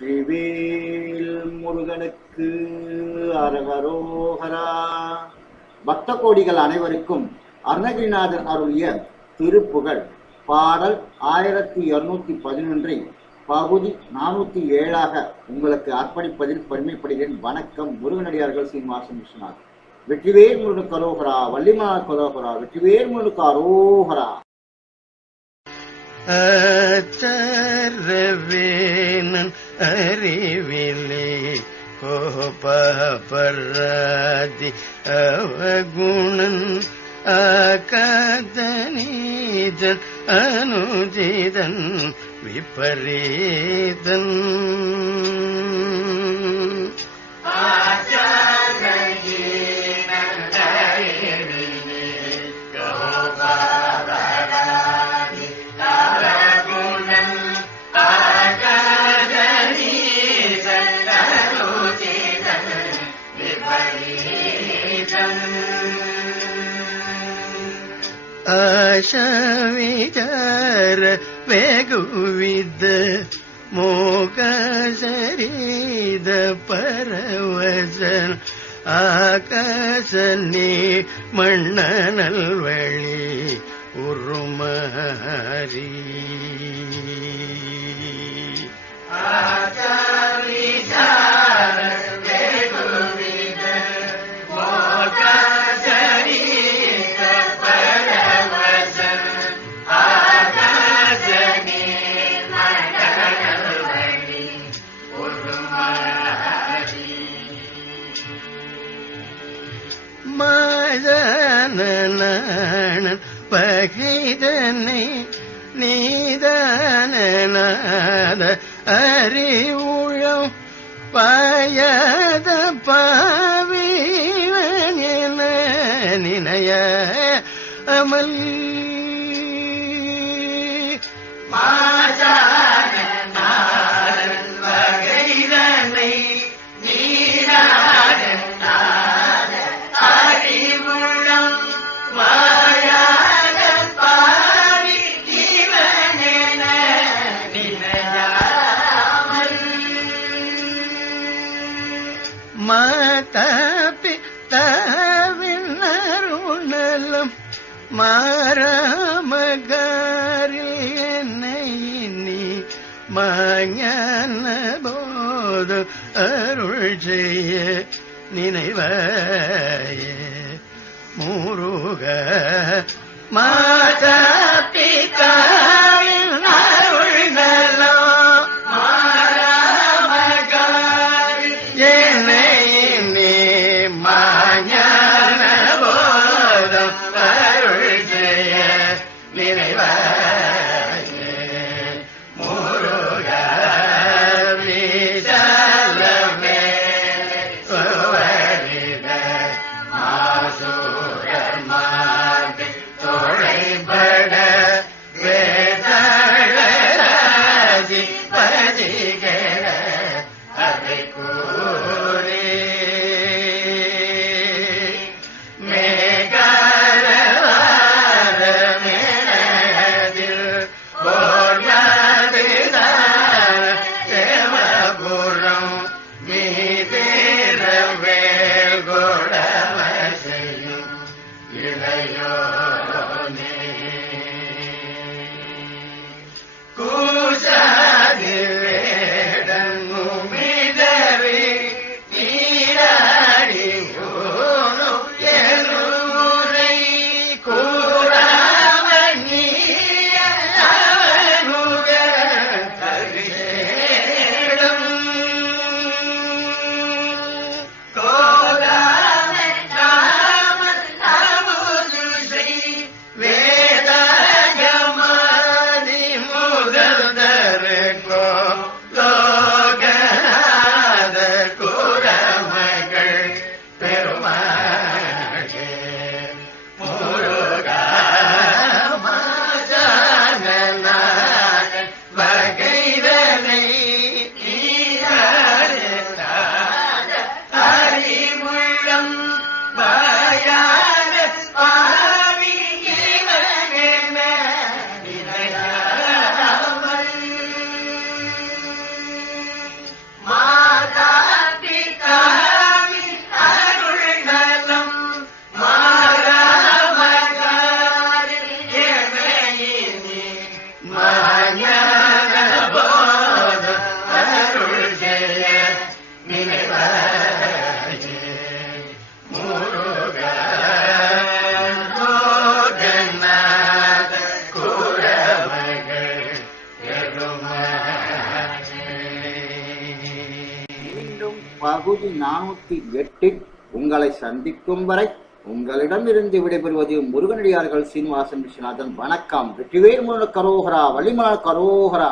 வெற்றிவேல் முருகனுக்கு அரகரோகரா. பக்த கோடிகள் அனைவருக்கும் அருணகிரிநாதன் அருளிய திருப்புகழ். பாடல் ஆயிரத்தி இருநூத்தி பதினொன்றை பகுதி நானூத்தி ஏழாக உங்களுக்கு அர்ப்பணிப்பதில் பெருமைப்படுகிறேன். வணக்கம் முருகனடியார்கள் சீனிவாசன் விஸ்வநாத் வெற்றிவேல் முருகனுக்கு அரோகரா வள்ளிமா கரோகரா வெற்றிவேல் முருகனுக்கு அரோகரா. அச்சரவேனன் അറിവിലേ കോപപരാതി അവഗുണൻ ആകാതനീതൻ അനുജീതൻ വിപരീതൻ ആചാര ಆಶವಿಚಾರ ವೇಗುವಿದ್ದ ಮೋಕಸರಿದ ಪರವಸನ ಆಕಾಶನಿ ಮಣ್ಣನಲ್ವಳಿ ಉರುಮರಿ மாதனன் பகைதனை நீதானநாத அறிவுழம் பாயத பாவிவன் என நினைய அமல். மாதாபி தாவினருணலம் மாறாமகாரில் என்னை நீ மாஞான போது அருள் செய்ய நினைவாய முருக மாதா பகுதி நானூத்தி எட்டில் உங்களை சந்திக்கும் வரை உங்களிடமிருந்து விடைபெறுவது முருகனடியார்கள் சீனிவாசன் விஸ்வநாதன். வணக்கம். வெற்றிவேல் முருகன் கரோகரா வள்ளிமலர் கரோகரா.